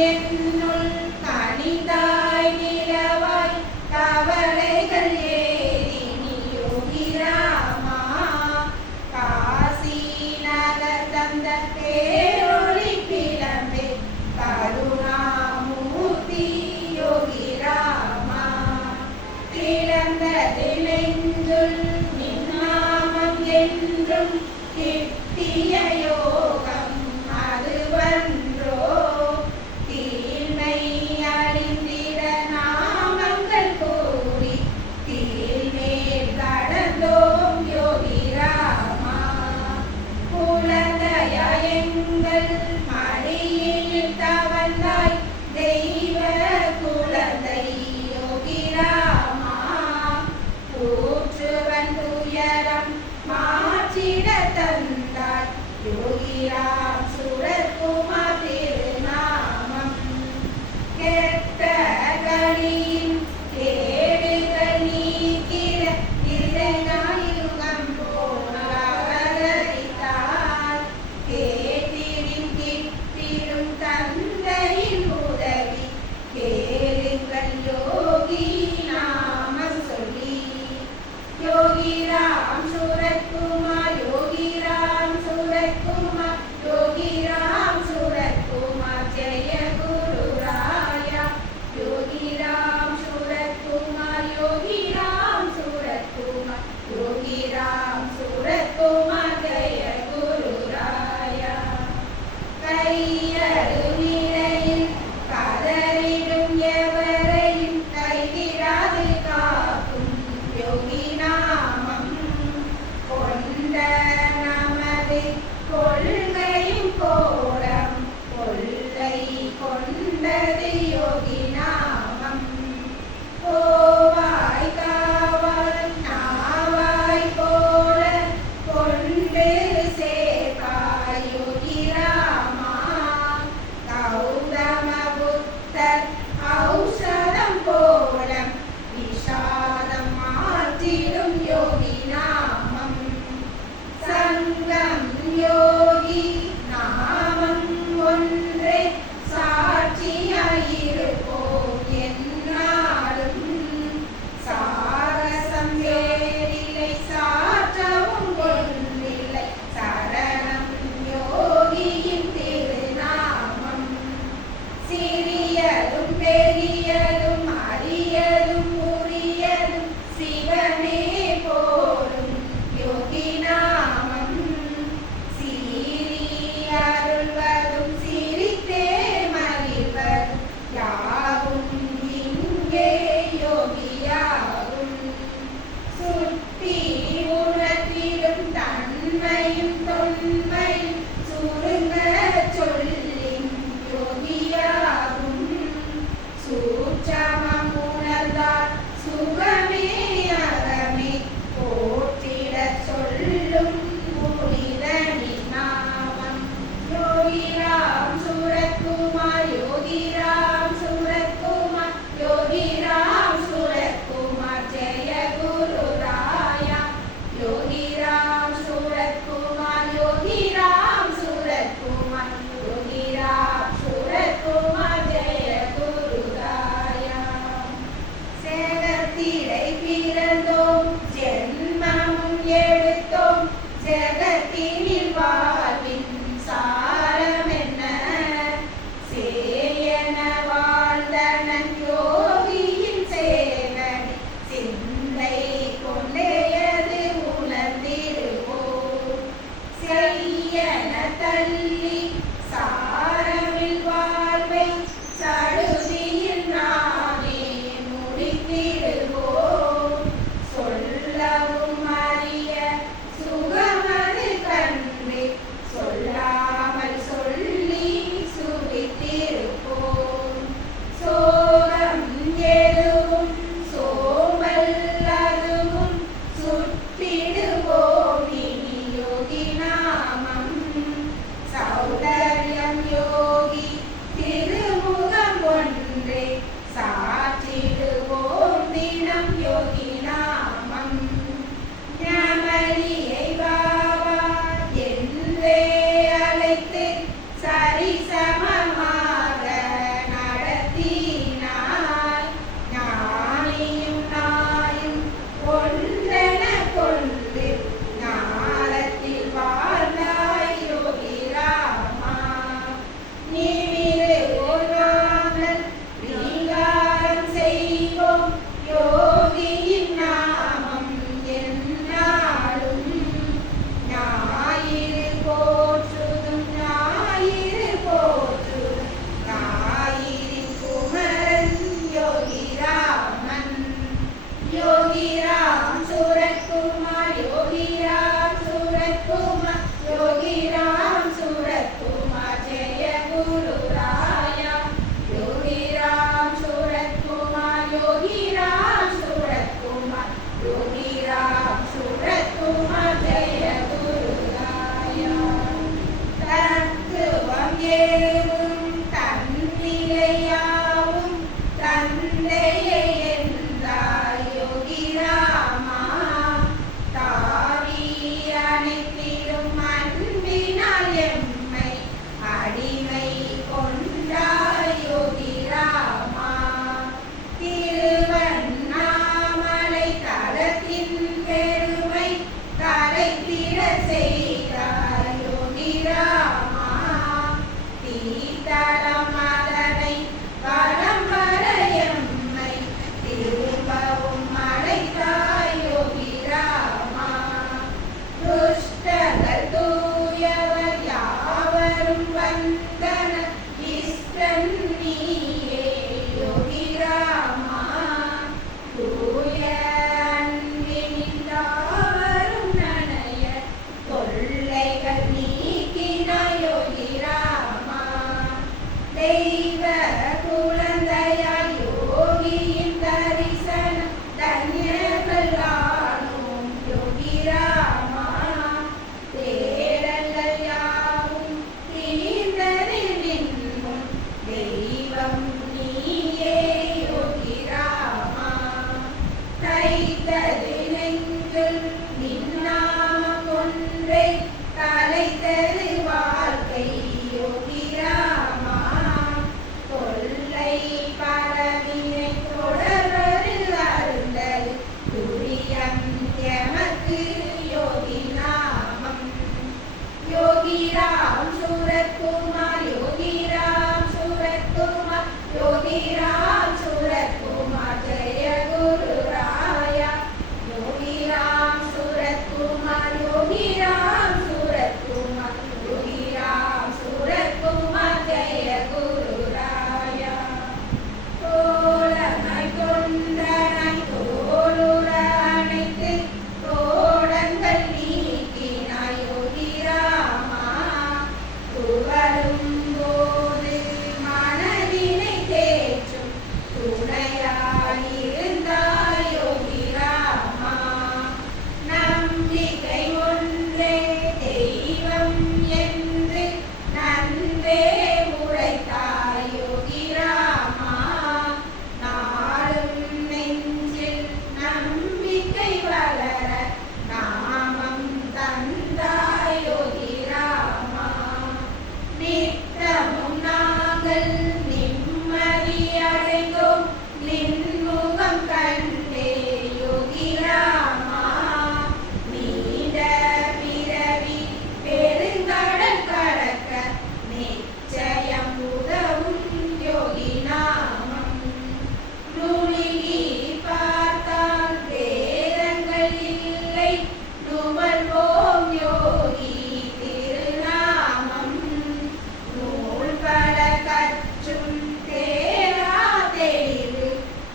என்னுள் கனிதாய் நிலவாய் கவலைகள் ஏறி நீ யோகி ராமா காசி நகர் தந்த பேரொளி பிளம்பே கருணாமூர்த்தி யோகி ராமா கிளந்தது நெஞ்சுள் நின் நாமம் என்றும் கிட்டிய யோகம் அதுவன்றோ தீமை அறிந்திட நாமங்கள் கூறி தீர்மேல் கடந்தோம் யோகி ராமா குழந்தையா எங்கள் மடியில் தவழ்ந்தாய் தெய்வ குழந்தை யோகி ராமா கூற்றுவன் துயரம் மாற்றிட தந்தாய் யோகி ராம் சுரத்குமார் திருநாமம் கெட்ட கலியின் கேடுகள் நீக்கிட இறைநாயுகம் போல அவதரித்தார் கேட்டிடும் கிட்டிடும் தந்தையின் உதவி கேளுங்கள் யோகி நாமம் சொல்லி யோகி ராம் சுரத்குமார் யோகி ராம் சுரத்குமார் யோகி ராம் சுரத்குமார் ஜெய குரு ராயா யோகி ராம் சுரத்குமார் யோகி ராம் சுரத்குமார் யோகி ராம் சுரத்குமார் ஜெய குரு ராயா கையருநிலையில் கதறிடும் எவரையும் கைவிடாது காக்கும் யோகி நாமம் கொண்ட நமது கொள்கையும் கோலம் கொள்ளை கொண்டது யோகி நாமம் கோவாய் காவாய் நாவாய் போல கொண்டு சேர்ப்பாய் யோகி ராமா கௌதம புத்தர் ஔஷதம் போல விஷாதம் மாற்றிடும் யோகி நாமம் சங்கம் யோகி நாமம் ஒன்றே சாட்சியாயிருப்போம் என்னாலும் சாரசம் வேறில்லை சாற்றவும் ஒன்றில்லை சரணம் யோகியின் திருநாமம் சிறியதும் பெரியதும் அரியதும் உரியதும் சிவமே போலும் யோகி நாமம் சீறி அருள்வதும் சிரித்தே மகிழ்வதும் யாவும் இங்கே யோகியாகும் சுட்டி உணர்த்திடும் தன்மையும் தொன்மையும் சுருங்க சொல்லின் யோகியாகும் சூட்சமம் உணர்ந்தால் சுகமே அகமே போற்றிட சொல்லும் புனிதனி நாமம் யோகி ராம் சுரத்குமார் யோகி ராம் சுரத்குமார் யோகி ராம் சுரத்குமார் ஜெய குரு ராயா யோகி ராம் சுரத்குமார் யோகி ராம் சுரத்குமார் யோகி ராம் சுரத்குமார் ஜெய குரு ராயா சேகத்திடை பிறந்தோம் ஜென்மமும் எடுத்தோம் ஜெகத்தினில் வாழ்வின் சாரம் என்ன சேயன வாழ்ந்தனன் யோகியின் சேவடி சிந்தை கொண்டேயது உணர்ந்திருவோம் செய்யன தள்ளி சாரமில் வாழ்வை சடுதியில் நாமே முடித்திடுவோம் சொல்லவும் அறிய சுகமது கண்டு சொல்லாமல் சொல்லி சுவித்திருப்போம் சோகம் எதுவும் சோம்பல் அதுவும் சுட்டிடுவோம் இனி யோகி நாமம் சௌதர்யம் தெய்வ குழந்தையாய் யோகியின் தரிசனம் தன்யர்கள் காணும் யோகி ராமா. தேடல்கள் யாவும் தீர்ந்ததில் நின்னும் தெய்வம் நீயே யோகி ராமா. தைத்தது நெஞ்சுள் நின்னாமம் ஒன்றே தலைத்தது வாழ்க்கை யோகி ராமா. கொள்ளை பரவினை தொடர்வது அருந்தது துரியம் எமக்கு யோகி நாமம். யோகி ராம் சூரத்குமார் யோகி ராம் சூரத்குமார் யோகி ராம் சூரத்குமார் ஜெய குரு ராயா. யோகி ராம் சூரத்குமார் யோகி ராம் சூரத்குமார் யோகி ராம் சூரத்குமார் ஜெய குரு ராயா. தோழனாய் தொண்டனாய் தோளுற அணைத்து தோடங்கள் நீக்கினாய் யோகி ராமா. துவரும் போது மனதினை தேற்றும் துணையாயிருந்தாய் யோகி ராமா. நம்பிக்கை ஒன்றே தெய்வம் என்று நன்றே உரைத்தாய் யோகி ராமா. நாளும் நெஞ்சில் நம்பிக்கை வளர நாமம் தந்தாய் யோகி ராமா. நித்தமும் நாங்கள் நிம்மதி அடைந்தோம் நின்முகம் கண்டே யோகி ராமா. நீண்ட பிறவி பெருங்கடல் கடக்க நிச்சயம் உதவும் யோகி நாமம். நுணுகி பார்த்தால் வேதங்கள் இல்லை நுகர்வோம் யோகி திருநாமம். நூல் பல கற்றும் தேரா தெளிவு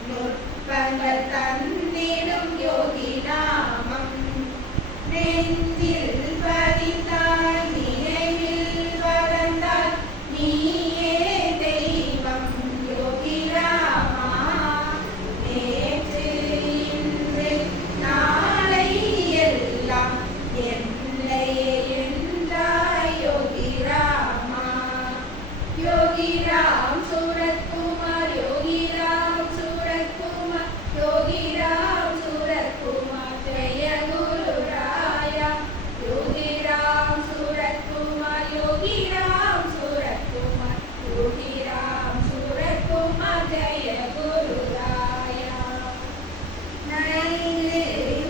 நுட்பங்கள் தந்திடும் யோகி நாமம். நெஞ்சில் பதித்தாய் நினைவில் வளர்ந்தால் நீயே தெய்வம் யோகி ராமா. நேற்று இன்று நாளை எல்லாம் என்னையே என்றாய் யோகி ராமா. யோகி ராம் சூரத்குமார் யோகி ராம் சூரத்குமார் யோகி ராம் சூரத்குமார் ஜெய குரு ராயா. யோகி ராம் சூரத்குமார் யோகி ராம் சூரத்குமார் யோகி ராம் சூரத்குமார் ஜெய குரு ராயா. நைந்து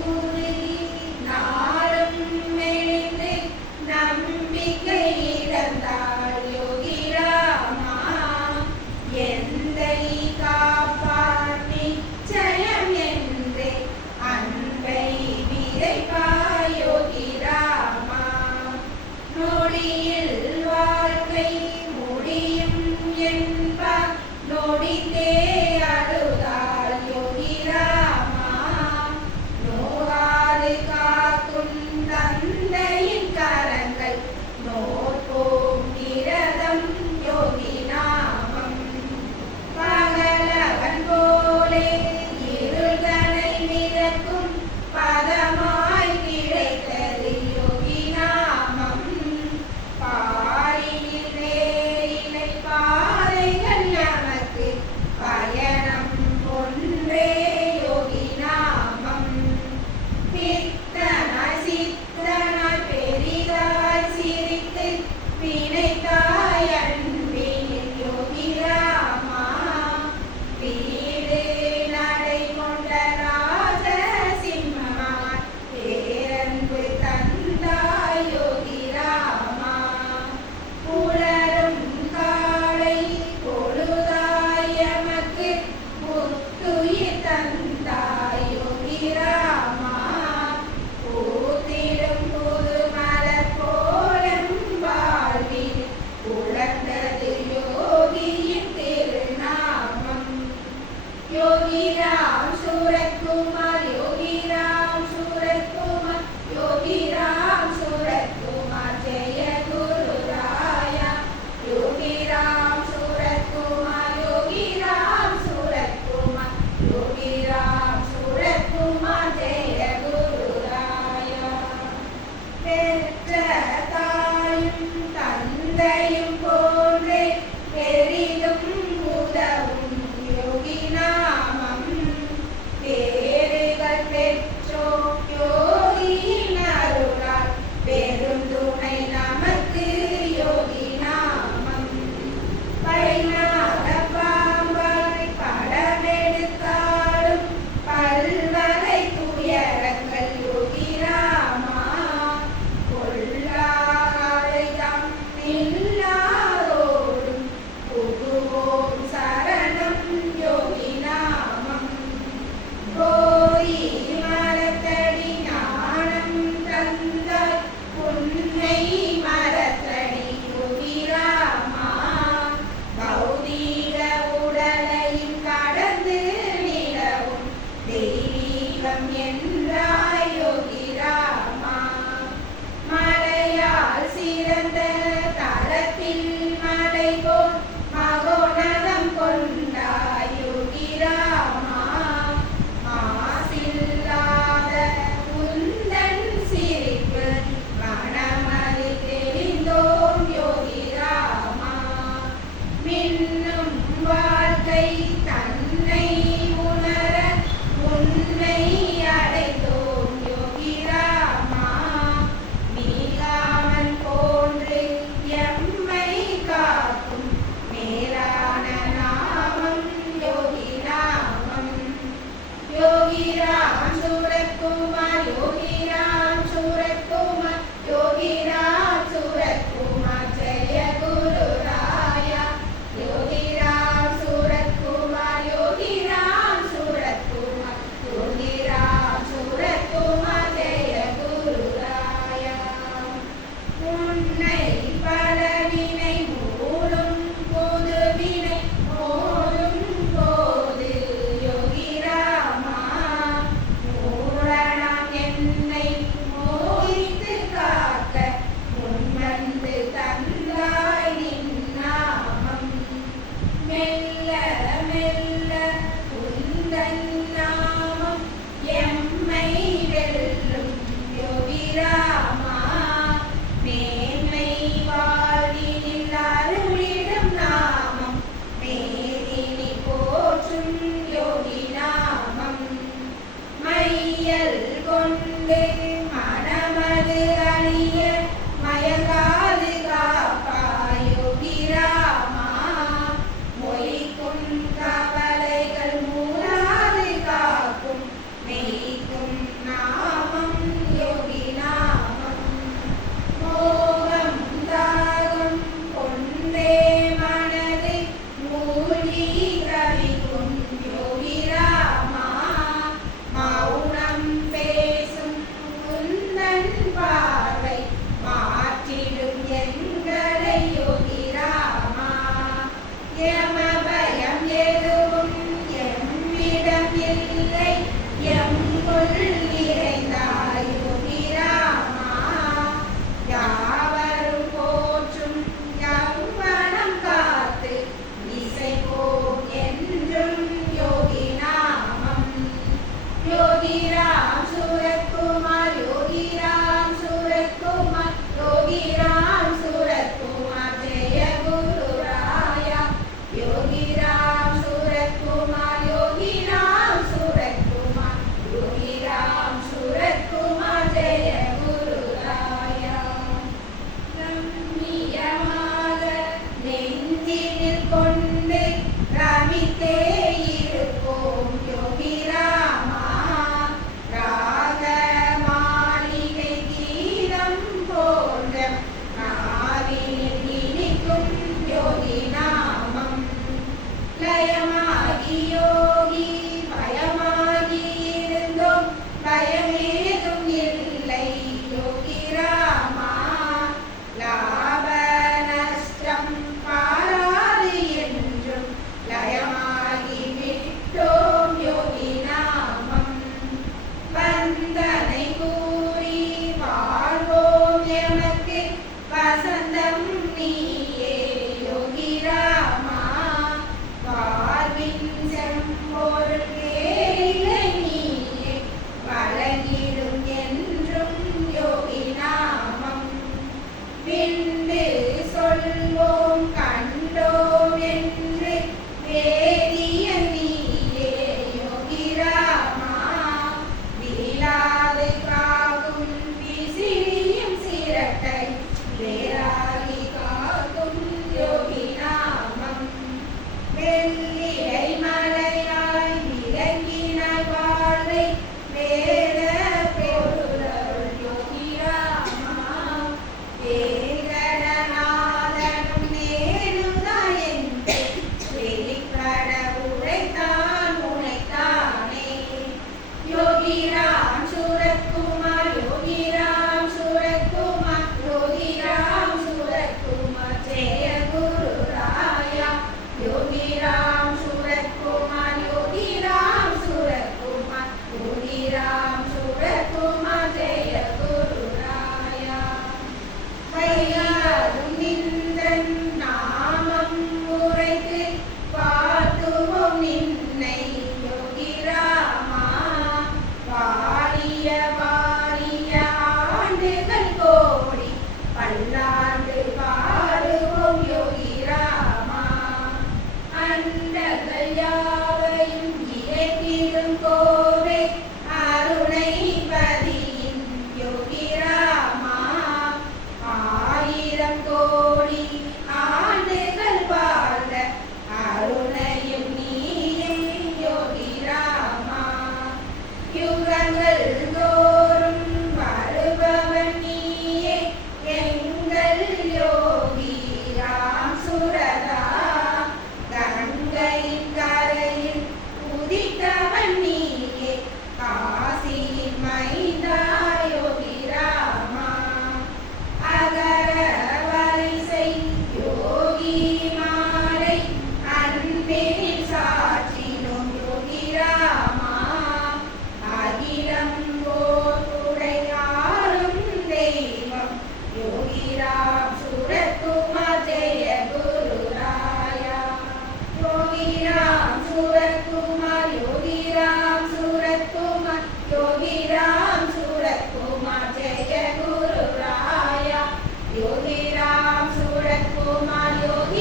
உருகி நாளும் மெலிந்து நம்பிக்கை இழந்தாய் யோகி ராமா. எந்தை காப்பார் நிச்சயம் என்றே அன்பை விதைப்பாய் யோகி ராமா. நொடியில் வாழ்க்கை முடியும் என்பார் நொடித்தே அழுதாள் யோகி ராமா. நோகாது காக்கும் தந்தையின் கரங்கள் நோற்போம் விரதம் யோகி நாமம். பகலவன் போலே இருள்தனை விளக்கும் பதமாய் கிடைத்தது யோகி நாமம். பாரினில் வேறிலை பாதைகள் நமக்கு பயணம் ஒன்றே யோகி நாமம். பித்தனாய் சித்தனாய் பெரிதாய் சிரித்து பிணைத்தாய் அன்பினில் யோகி ராமா. வீடு நடை கொண்ட ராஜ சிம்மமாய் பேரன்பு தந்தாய் யோகி ராமா. புலரும் காலை பொழுதாய் எமக்கு புத்துயிர் தந்தாய் யோகி ராமா. பூத்திடும் புது மலர் போலும் வாழ்வில்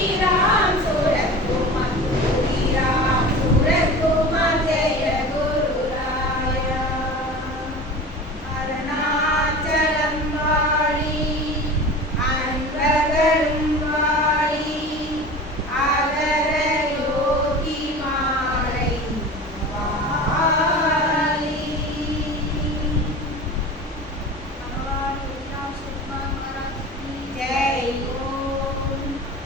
யோகி ராமா